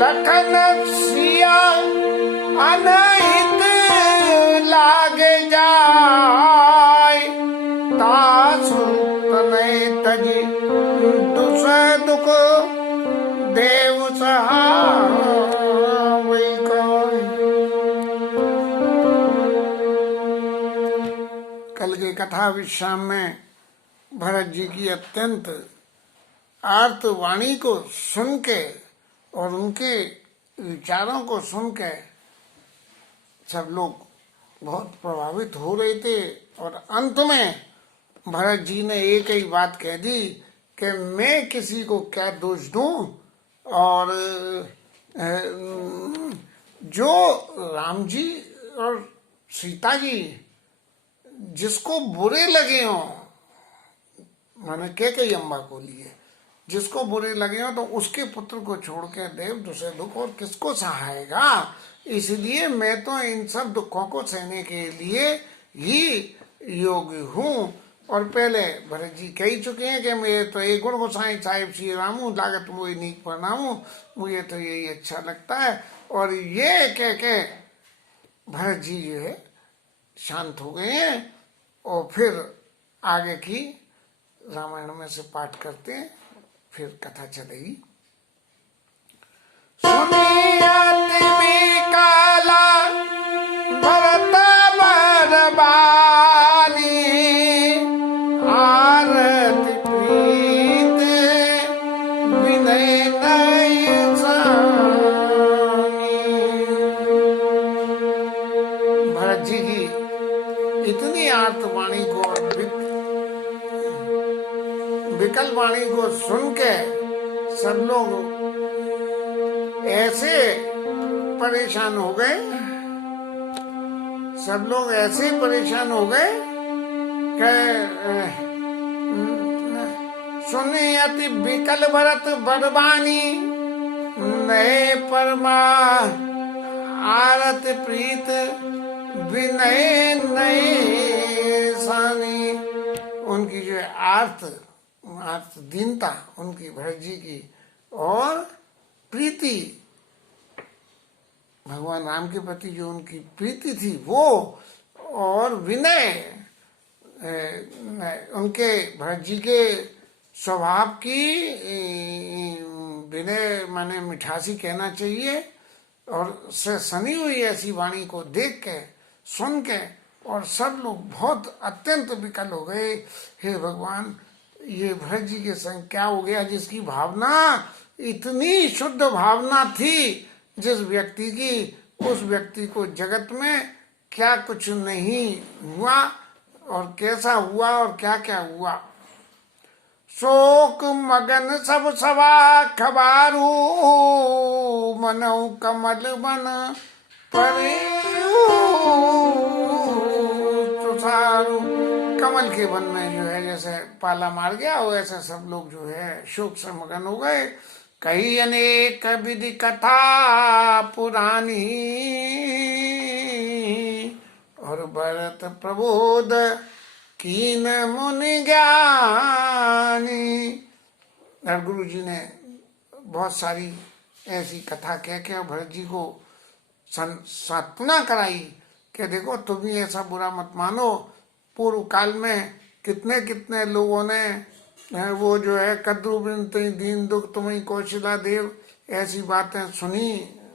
लखन सिया अनहित लागे जाय, तासु तनय तजी दुस दुख देव सहाय कोय। कल के कथा विश्राम में भरत जी की अत्यंत आर्त वाणी को सुन के और उनके विचारों को सुन के सब लोग बहुत प्रभावित हो रहे थे। और अंत में भरत जी ने एक ही बात कह दी कि मैं किसी को क्या दोष दूं, और जो राम जी और सीता जी जिसको बुरे लगे हों, मैंने कैकेयी अम्बा को लिए, जिसको बुरे लगे हो तो उसके पुत्र को छोड़ के देव दूसरे दुख और किसको सहायगा। इसलिए मैं तो इन सब दुखों को सहने के लिए ही योग्य हूँ। और पहले भरत जी कह ही चुके हैं कि मैं तो एक गुण गोसाई साहिब श्री राम हूँ, लागत मुझे नीक प्रणाम, मुझे तो यही अच्छा लगता है। और ये कह के भरत जी जो है शांत हो गए हैं। और फिर आगे की रामायण में से पाठ करते हैं, फिर कथा चलेगी। सुनियत काला भरत बरबानी, आरती प्रीत विनय नय सानी। भरत जी की इतनी आर्त वाणी को, विकल वाणी को सुन के सब लोग ऐसे परेशान हो गए, सब लोग ऐसे परेशान हो गए कि सुने अति विकल भरत बरबानी, नए परमा आरत प्रीत विनय नए सानी। उनकी जो आर्त दीनता उनकी भरत जी की, और प्रीति भगवान राम के प्रति जो उनकी प्रीति थी वो, और विनय उनके भरत जी के स्वभाव की विनय माने मिठासी कहना चाहिए, और से सनी हुई ऐसी वाणी को देख के सुन के और सब लोग बहुत अत्यंत विकल हो गए। हे भगवान, ये भरत जी के संग क्या हो गया, जिसकी भावना इतनी शुद्ध भावना थी जिस व्यक्ति की, उस व्यक्ति को जगत में क्या कुछ नहीं हुआ और कैसा हुआ और क्या क्या हुआ। शोक मगन सब सवा खबारू, मनऊ कमल बन परे तुषारू। कमल के वन में जो है जैसे पाला मार गया हो, ऐसे सब लोग जो है शोक से मगन हो गए। कही अनेक विधि कथा पुरानी, और भरत प्रबोध कीन मुनि ज्ञानी। और गुरु जी ने बहुत सारी ऐसी कथा कह के भरत जी को सांत्वना कराई कि देखो तुम ही ऐसा बुरा मत मानो। पूर्व काल में कितने कितने लोगों ने वो जो है कद्रु बिन दीन दुख तुम्हें कौशला देव ऐसी बातें सुनी,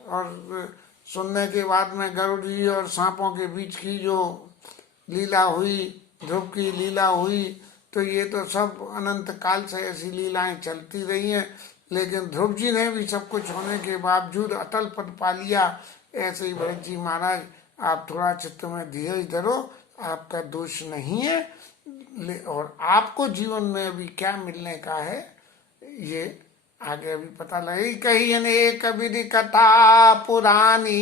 और सुनने के बाद में गरुड़ जी और सांपों के बीच की जो लीला हुई, ध्रुव की लीला हुई, तो ये तो सब अनंत काल से ऐसी लीलाएं चलती रही हैं। लेकिन ध्रुव जी ने भी सब कुछ होने के बावजूद अटल पद पा लिया। ऐसे ही भरत जी महाराज, आप थोड़ा चित्त में धीरज धरो, आपका दोष नहीं है, और आपको जीवन में अभी क्या मिलने का है ये आगे अभी पता लगे। कही अनेक विधि कथा पुरानी,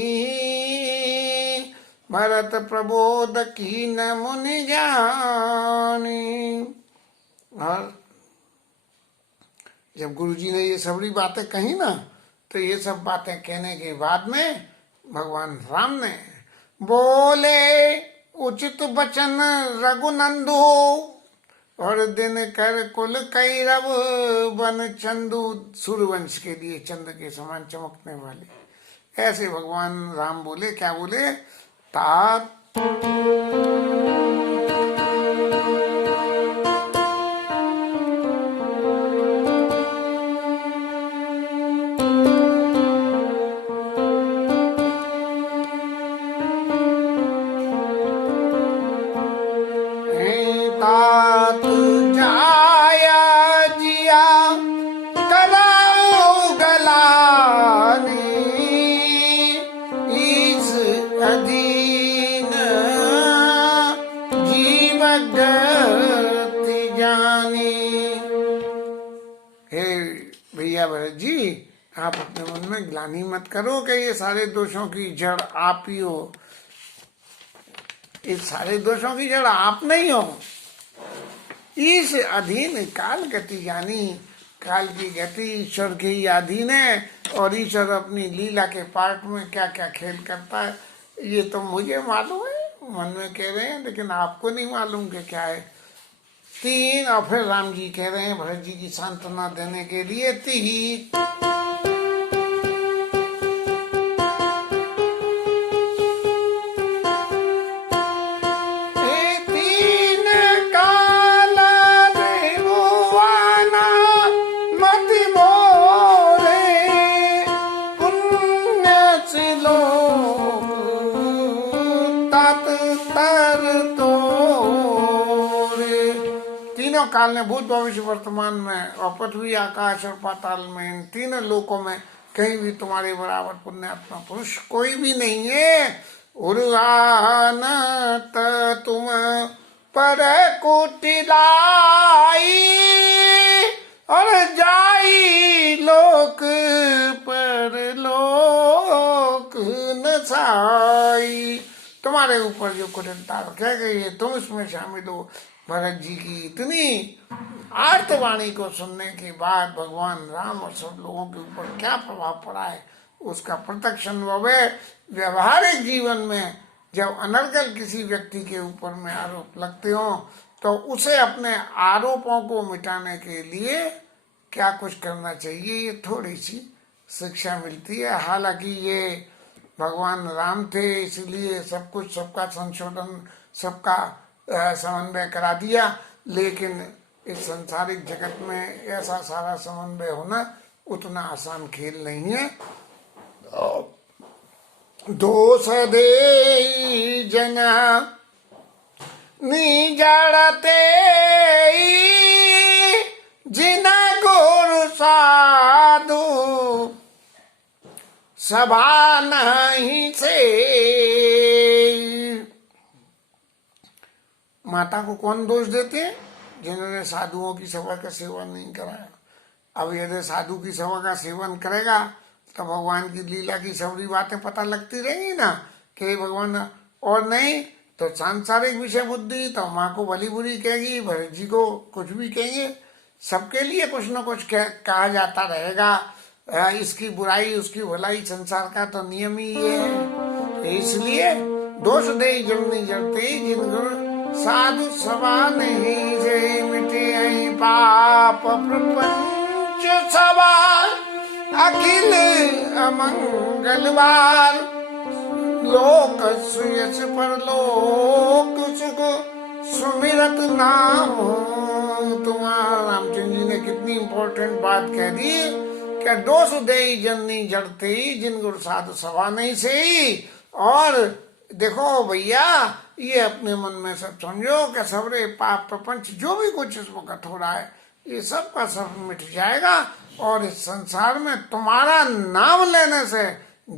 भरत प्रबोध कीन मुनि ज्ञानी। और जब गुरु जी ने ये सबरी बातें कही ना, तो ये सब बातें कहने के बाद में भगवान राम ने बोले उचित वचन रघुनंदो, और दिन कर कुल कैरव बन चंदू, सूर्यवंश के लिए चंद्र के समान चमकने वाले। ऐसे भगवान राम बोले, क्या बोले? तात तात जाया जिया कराओ गलानी, इस अधीन जीव गति जानी। हे भैया भरत जी, आप अपने मन में ग्लानि मत करो कि ये सारे दोषों की जड़ आप ही हो। इस सारे दोषों की जड़ आप नहीं हो। इस अधीन काल गति जानी, काल की गति ईश्वर के ही अधीन है, और ईश्वर अपनी लीला के पार्ट में क्या क्या खेल करता है ये तो मुझे मालूम है, मन में कह रहे हैं, लेकिन आपको नहीं मालूम कि क्या है। तीन, और फिर राम जी कह रहे हैं भरत जी की सांत्वना देने के लिए, तीन काल ने भूत भविष्य वर्तमान में और पृथ्वी आकाश और पाताल में, इन तीनों लोकों में कहीं भी तुम्हारे बराबर पुण्यात्मा पुरुष कोई भी नहीं है। उर्वान तुम पर कुटिलाई और जाई लोक पर लोक नसाई। तुम्हारे ऊपर जो कुटिलता रखे गई है तुम इसमें शामिल हो। भरत जी की इतनी आर्तवाणी को सुनने के बाद भगवान राम और सब लोगों के ऊपर क्या प्रभाव पड़ा है उसका प्रत्यक्ष अनुभव है। व्यवहारिक जीवन में जब अनर्गल किसी व्यक्ति के ऊपर में आरोप लगते हो तो उसे अपने आरोपों को मिटाने के लिए क्या कुछ करना चाहिए, ये थोड़ी सी शिक्षा मिलती है। हालांकि ये भगवान राम थे इसलिए सब कुछ सबका संशोधन सबका समन्वय करा दिया, लेकिन इस संसारिक जगत में ऐसा सारा समन्वय होना उतना आसान खेल नहीं है। दोष दे जना निजड़ते जिना गुरु साधु सभा नहीं से। माता को कौन दोष देते हैं? जिन्होंने साधुओं की सभा का सेवन नहीं कराया। अब यदि साधु की सभा का सेवन करेगा तो भगवान की लीला की सबरी बातें पता लगती रहेंगी ना कि भगवान, और नहीं तो सांसारिक विषय बुद्धि तो माँ को भली बुरी कहेगी, भरत जी को कुछ भी कहेंगे, सबके लिए कुछ न कुछ कहा जाता रहेगा। इसकी बुराई उसकी भलाई संसार का तो नियम ही ये है। इसलिए दोष दे जमनी जड़ते जिन साधु सभा नहीं से मिटे पाप प्रपंच सभा अखिल अमंगलवार लोक सुयस पर लोक सुख सुमिरत नाम। तुम्हारा रामचंद्र जी ने कितनी इंपॉर्टेंट बात कह दी कि दोष दे जननी जड़ते जिन गुरु साधु सभा नहीं से। और देखो भैया ये अपने मन में सब समझो कि सबरे पाप प्रपंच जो भी कुछ इस वक्त हो रहा है ये सब का सब मिट जाएगा, और इस संसार में तुम्हारा नाम लेने से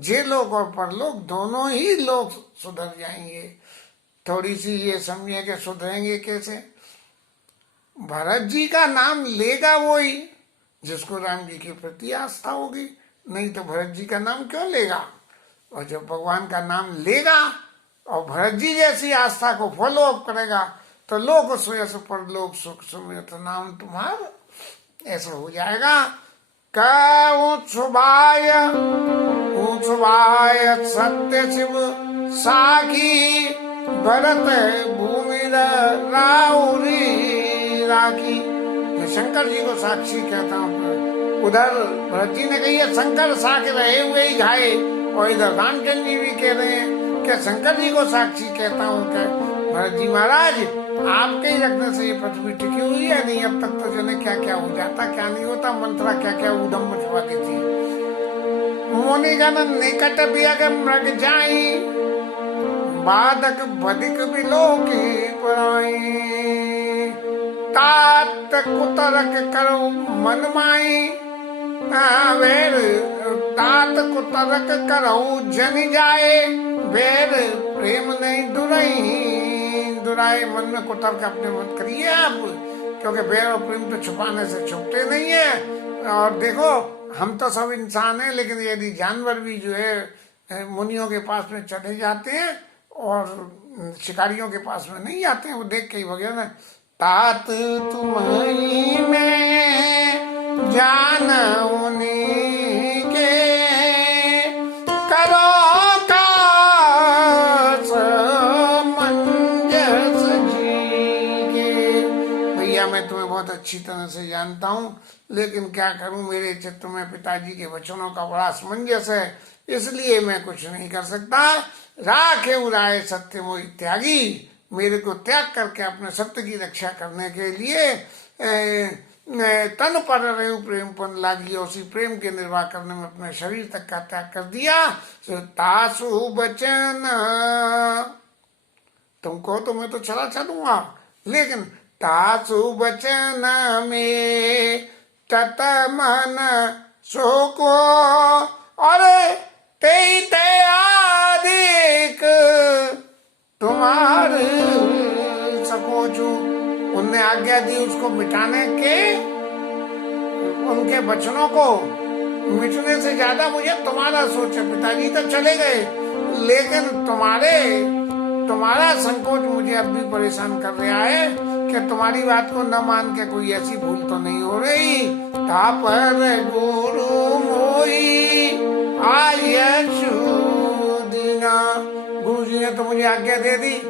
जेलोक और परलोक दोनों ही लोग सुधर जाएंगे। थोड़ी सी ये समझिए कि सुधरेंगे कैसे। भरत जी का नाम लेगा वही जिसको राम जी के प्रति आस्था होगी, नहीं तो भरत जी का नाम क्यों लेगा। और जब भगवान का नाम लेगा और भरत जी जैसी आस्था को फॉलो अप करेगा तो लोक सुयस पर लोक सुख सुमिरत नाम तुम्हारा, ऐसा हो जाएगा। ऊंचवाय सत्य शिव साखी भरत भूमि राउरी राखी, मैं शंकर जी को साक्षी कहता हूँ। उधर भरत जी ने कही है शंकर साख रहे हुए ही घाये, और इधर रामचंद्र जी भी कह रहे हैं कि शंकर जी को साक्षी कहता हूँ। क्या भरत जी महाराज आपके ही रखने से ये पृथ्वी टिकी हुई है, नहीं अब तक तो जने क्या क्या हो जाता क्या नहीं होता, मंत्रा क्या क्या उदम मचवा देती। मुनिगण निकट वियग मृग जाई, बाधक बधिक बिलोके पराई, तात कुतरक करो मन माई, वेर तात कुतरक करो जन जाए, वेर प्रेम नहीं दुराए। मन में कुतर्क अपने मत करिए आप, क्योंकि वेर और प्रेम तो छुपाने से छुपते नहीं है। और देखो हम तो सब इंसान हैं, लेकिन यदि जानवर भी जो है मुनियों के पास में चले जाते हैं और शिकारियों के पास में नहीं आते हैं, वो देख के ही वगैरह ना, तात तुम्हारी में जान उन्हीं के, करो का समंजस जी के। भैया मैं तुम्हें बहुत अच्छी तरह से जानता हूँ, लेकिन क्या करूं, मेरे चित्त में पिताजी के वचनों का बड़ा असमंजस है, इसलिए मैं कुछ नहीं कर सकता। राखे उराए सत्य मोहि त्यागी, मेरे को त्याग करके अपने सत्य की रक्षा करने के लिए तन पर रहे प्रेम पन लागी, उसी प्रेम के निर्वाह करने में अपने शरीर तक का त्याग कर दिया। तासु बचन, तुम कहो तो मैं तो चला चलूंगा, लेकिन तासु बचन में तत मन शोको, अरे ते आदिक तुम्हारे सकोचू। उनने आज्ञा दी उसको मिटाने के, उनके वचनों को मिटने से ज्यादा मुझे तुम्हारा सोच है। पिताजी तो चले गए, लेकिन तुम्हारा संकोच मुझे अब भी परेशान कर रहा है कि तुम्हारी बात को न मान के कोई ऐसी भूल तो नहीं हो रही। तापर गुरु मोई आयशु दीना, गुरु जी ने तो मुझे आज्ञा दे दी।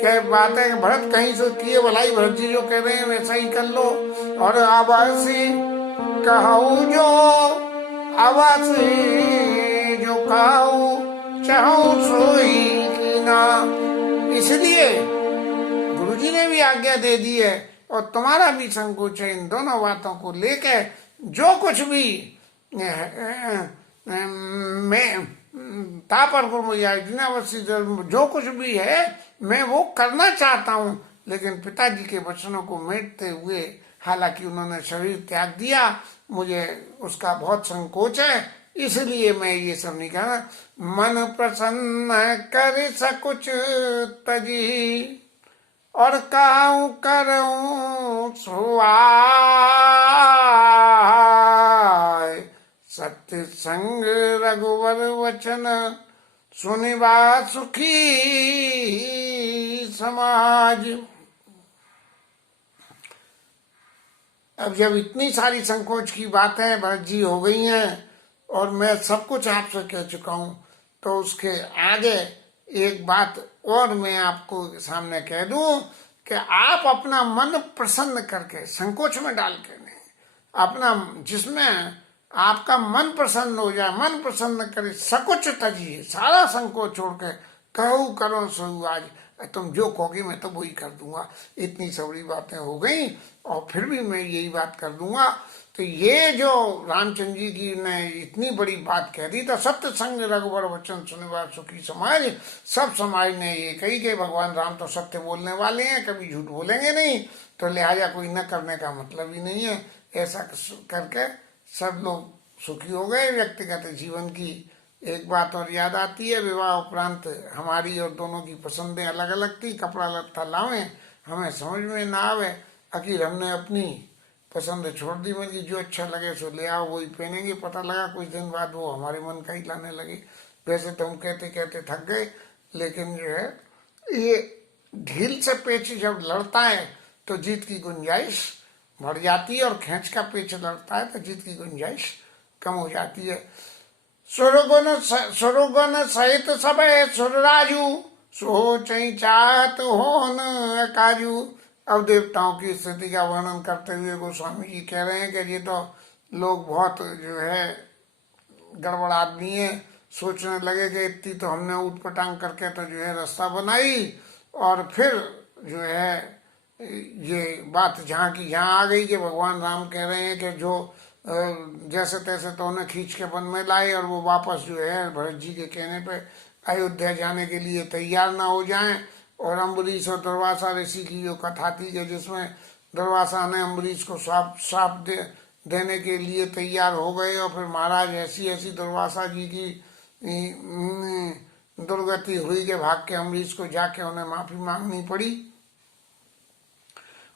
क्या बात है भरत, कहीं से किए भलाई, भरत जी जो कह रहे हैं वैसा ही कर लो। और आवासी कहू जो, आवासी जो कहू चाहू सोई ना, इसलिए गुरुजी ने भी आज्ञा दे दी है और तुम्हारा भी संकोच है। इन दोनों बातों को लेकर जो कुछ भी मैं तापर जो कुछ भी है मैं वो करना चाहता हूँ, लेकिन पिताजी के वचनों को मेटते हुए, हालांकि उन्होंने शरीर त्याग दिया, मुझे उसका बहुत संकोच है, इसलिए मैं ये सब नहीं कहना। मन प्रसन्न कर सकुच तजी, और काऊ करूं सुआय, सत्य संग रघुवर वचन सुनिबा सुखी समाज। अब जब इतनी सारी संकोच की बातें भरत जी हो गई हैं और मैं सब कुछ आपसे कह चुका हूं, तो उसके आगे एक बात और मैं आपको सामने कह दूं कि आप अपना मन प्रसन्न करके, संकोच में डाल के नहीं, अपना जिसमें आपका मन प्रसन्न हो जाए, मन प्रसन्न करे, सकुच तजिए, सारा संकोच छोड़ के कहू करो सो आज, तुम जो कहोगे मैं तो वही कर दूंगा। इतनी सबरी बातें हो गई और फिर भी मैं यही बात कर दूंगा। तो ये जो रामचंद्र जी की ने इतनी बड़ी बात कह दी, तो सत्य संग रघुवर वचन सुनिबा सुखी समाज, सब समाज ने ये कही कि भगवान राम तो सत्य बोलने वाले हैं, कभी झूठ बोलेंगे नहीं, तो लिहाजा कोई न करने का मतलब ही नहीं है। ऐसा करके सब लोग सुखी हो गए। व्यक्तिगत जीवन की एक बात और याद आती है, विवाह उपरांत हमारी और दोनों की पसंदें अलग अलग थी। कपड़ा लत्ता लावे हमें समझ में ना आवे, आखिर हमने अपनी पसंद छोड़ दी, मतलब जो अच्छा लगे सो ले आओ वही पहनेंगे। पता लगा कुछ दिन बाद वो हमारे मन का ही लाने लगे। वैसे तो हम कहते कहते थक गए, लेकिन जो है ये ढील से पेच जब लड़ता है तो जीत की गुंजाइश बढ़ जाती है, और खींच का पेच लड़ता है तो जीत की गुंजाइश कम हो जाती है। सुरगुण सहित सब सुरराजू, सोच चाहत होन काजू, अब देवताओं की स्थिति का वर्णन करते हुए गोस्वामी जी कह रहे हैं कि ये तो लोग बहुत जो है गड़बड़ आदमी है, सोचने लगे कि इतनी तो हमने ऊटपटांग करके तो जो है रास्ता बनाई, और फिर जो है ये बात जहाँ की जहाँ आ गई कि भगवान राम कह रहे हैं कि जो जैसे तैसे तो उन्हें खींच के वन में लाए, और वो वापस जो है भरत जी के कहने पे अयोध्या जाने के लिए तैयार ना हो जाएं। और अम्बरीश और दुर्वासा ऋषि की जो कथा थी कि जिसमें दुर्वासा ने अम्बरीश को श्राप देने के लिए तैयार हो गए, और फिर महाराज ऐसी ऐसी दुर्वासा जी की दुर्गति हुई कि भाग के अम्बरीश को जाके उन्हें माफी मांगनी पड़ी।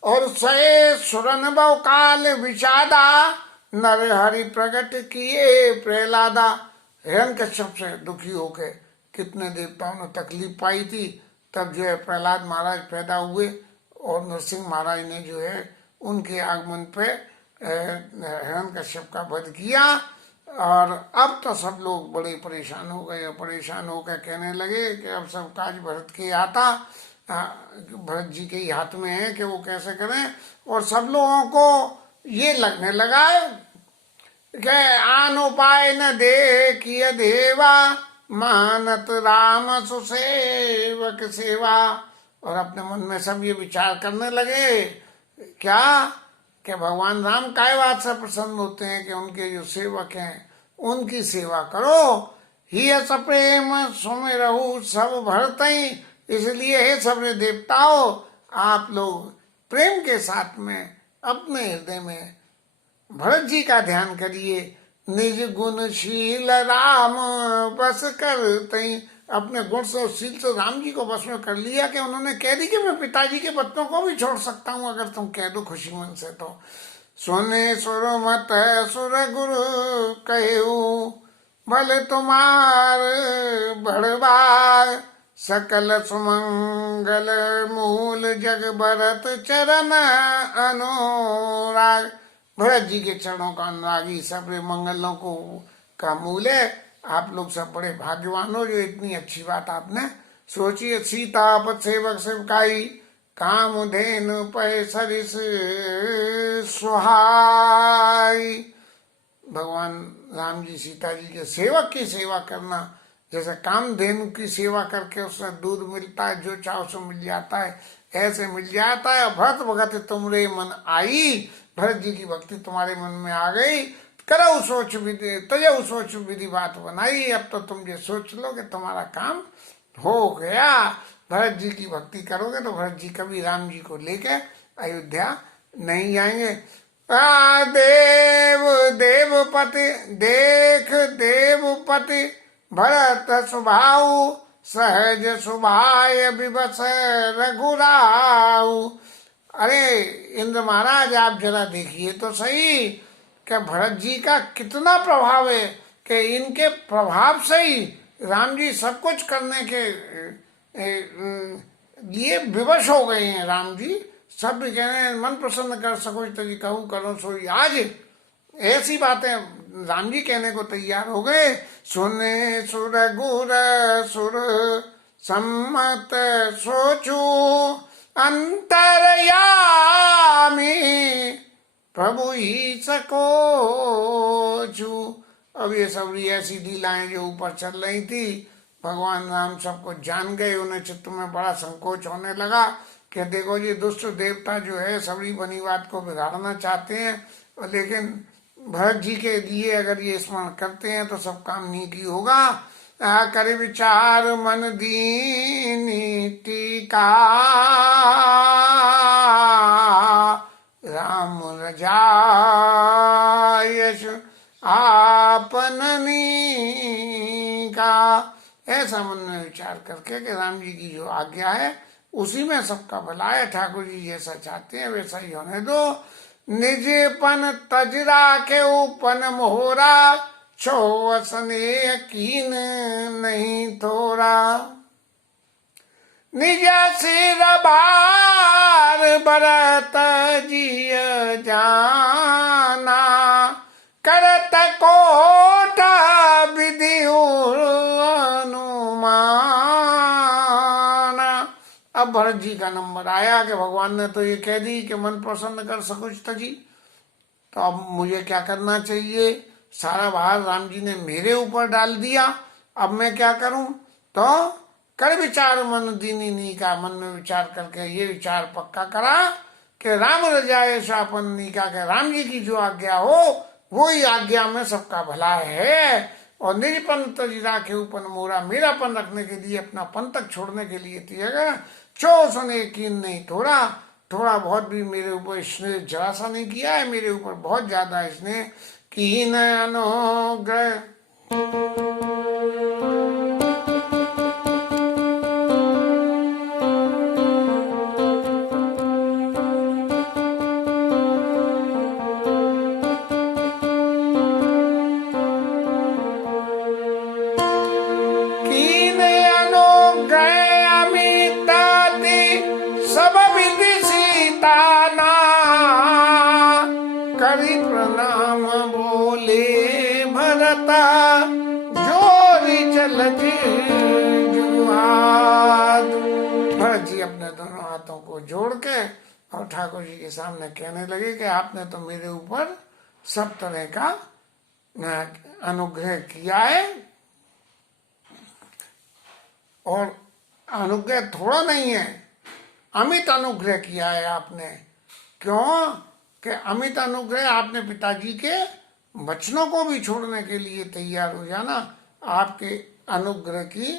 और सए सुरन बव काल विषादा, नर हरि प्रकट किए प्रहलादा। हिरण कश्यप से दुखी होके कितने देवताओं ने तकलीफ पाई थी, तब जो है प्रहलाद महाराज पैदा हुए, और नरसिंह महाराज ने जो है उनके आगमन पे हिरण कश्यप का वध किया। और अब तो सब लोग बड़े परेशान हो गए, और परेशान होकर कहने लगे कि अब सब काज भरत के आता, भरत जी के ही हाथ में है कि वो कैसे करें। और सब लोगों को ये लगने लगा कि आन उपाय न दे किय देवा, मानत राम सुसेवक सेवा। और अपने मन में सब ये विचार करने लगे क्या कि भगवान राम काय बात से प्रसन्न होते हैं कि उनके जो सेवक हैं उनकी सेवा करो। ही सप्रेम सुमिरहु सब भरतई, इसलिए हे सबरे देवताओं आप लोग प्रेम के साथ में अपने हृदय में भरत जी का ध्यान करिए। निज गुणशील राम बस करतई, अपने गुण से और शील से राम जी को बस में कर लिया कि उन्होंने कह दी कि मैं पिताजी के बच्चों को भी छोड़ सकता हूं अगर तुम कह दो खुशी मन से। तो सुने सुर मत सुर गुरु कहू, भले तुम्हार बड़बार, सकल सुमंगल मूल जग भरत चरण अनुराग। भरत जी के चरणों का अनुरागी सब मंगलों को का मूल है। आप लोग सब बड़े भाग्यवान हो जो इतनी अच्छी बात आपने सोची। सीता पद सेवक सेवकाई, काम धेनु पै सरिस सुहाई। भगवान राम जी सीता जी के सेवक की सेवा करना, जैसे कामधेनु की सेवा करके उससे दूध मिलता है, जो चाहो सो मिल जाता है, ऐसे मिल जाता है। भरत भगत तुमरे मन आई, भरत जी की भक्ति तुम्हारे मन में आ गई, करो सोच विधि तजो सोच विधि बात बनाई। अब तो तुम ये सोच लो कि तुम्हारा काम हो गया। भरत जी की भक्ति करोगे तो भरत जी कभी राम जी को लेके अयोध्या नहीं जाएंगे। देव देवपति देख देवपति, भरत स्वभाव सहज सुभाय विवश रघुराऊ। अरे इंद्र महाराज आप जरा देखिए तो सही कि भरत जी का कितना प्रभाव है, कि इनके प्रभाव से ही राम जी सब कुछ करने के लिए विवश हो गए हैं। राम जी सब कह रहे हैं मन प्रसन्न कर सको तरी कहूँ करो सोई। आज ऐसी बातें राम जी कहने को तैयार हो गए। सुने सुर गुर सुर सम्मत सोचू, अंतरयामी प्रभु ही सको छू। अब ये सब ऐसी लीलाएं जो ऊपर चल रही थी, भगवान राम सबको जान गए। उन्हें चित्त में बड़ा संकोच होने लगा कि देखो ये दुष्ट देवता जो है सबरी बनी बात को बिगाड़ना चाहते हैं, लेकिन भरत जी के लिए अगर ये स्मरण करते हैं तो सब काम नीक ही होगा। कर विचार मन दीनी टीका, राम रजायश आपननी का। ऐसा मन में विचार करके कि राम जी की जो आज्ञा है उसी में सबका भला है, ठाकुर जी जैसा चाहते हैं वैसा ही होने दो। निज पन तजरा के उपन मोहरा, छो स्नेह कीन नहीं थोरा। निज सिर बार बरत जिय जाना, करत कोट विधि अनुमान। अब भरत जी का नंबर आया कि भगवान ने तो ये कह दी कि मन प्रसन्न कर सकुच तजी, तो अब मुझे क्या करना चाहिए? सारा भार राम जी ने मेरे ऊपर डाल दिया, अब मैं क्या करूं? तो कर विचार मन दीनी नी का, मन में विचार करके ये विचार पक्का करा कि राम रजाए शापन नी का, कि राम जी की जो आज्ञा हो वो ही आज्ञा में सबका भला है। और निजपन तजिरा के ऊपर मोरा, मेरापन रखने के लिए, अपना पन तक छोड़ने के लिए तिएगा चो सुने कीन नहीं थोड़ा, थोड़ा बहुत भी मेरे ऊपर इसने जरा सा नहीं किया है, मेरे ऊपर बहुत ज्यादा इसने कीन अनुग्रह। सब विधि सीता ना करी प्रणाम बोले भरता, जोरी चल जुहात। भरत जी अपने दोनों हाथों को जोड़ के और ठाकुर जी के सामने कहने लगे कि आपने तो मेरे ऊपर सब तरह का अनुग्रह किया है, और अनुग्रह थोड़ा नहीं है, अमित अनुग्रह किया है आपने। क्यों कि अमित अनुग्रह, आपने पिताजी के वचनों को भी छोड़ने के लिए तैयार हो जाना। आपके अनुग्रह की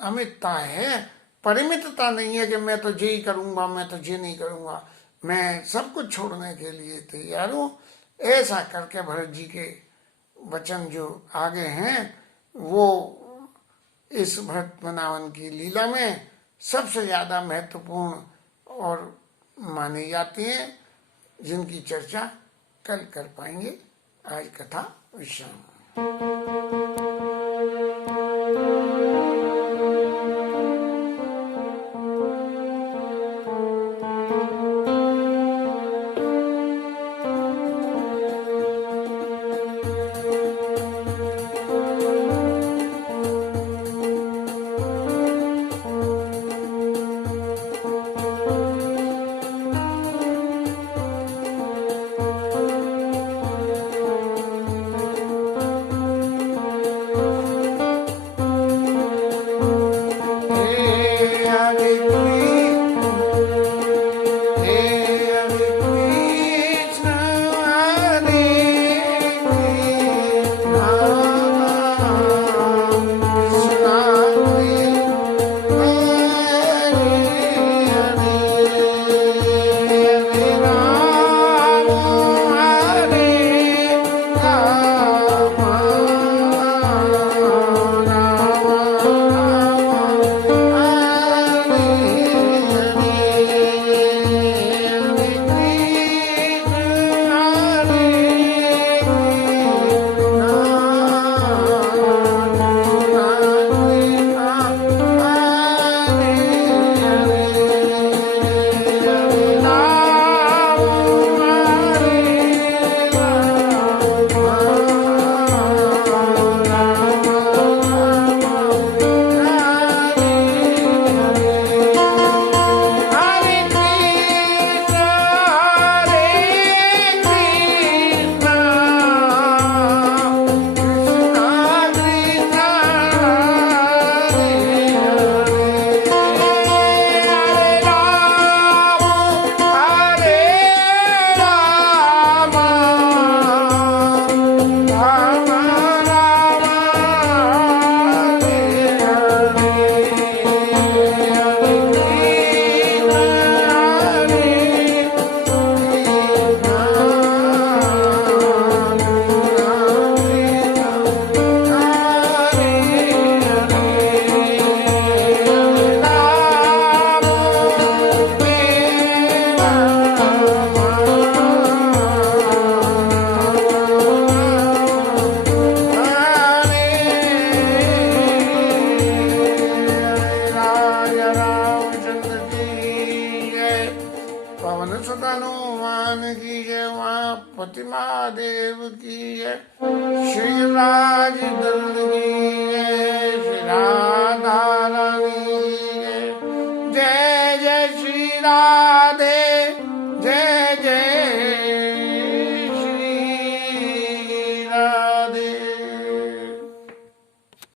अमितता है, परिमितता नहीं है कि मैं तो ये ही करूंगा, मैं तो ये नहीं करूंगा, मैं सब कुछ छोड़ने के लिए तैयार हूं। ऐसा करके भरत जी के वचन जो आगे हैं वो इस भरत वृंदावन की लीला में सबसे ज्यादा महत्वपूर्ण और मानी जाती हैं, जिनकी चर्चा कल कर पाएंगे। आज कथा विश्राम। पति महादेव की जय, श्री राज दंड की जय, श्री राधा रानी की जय। राम।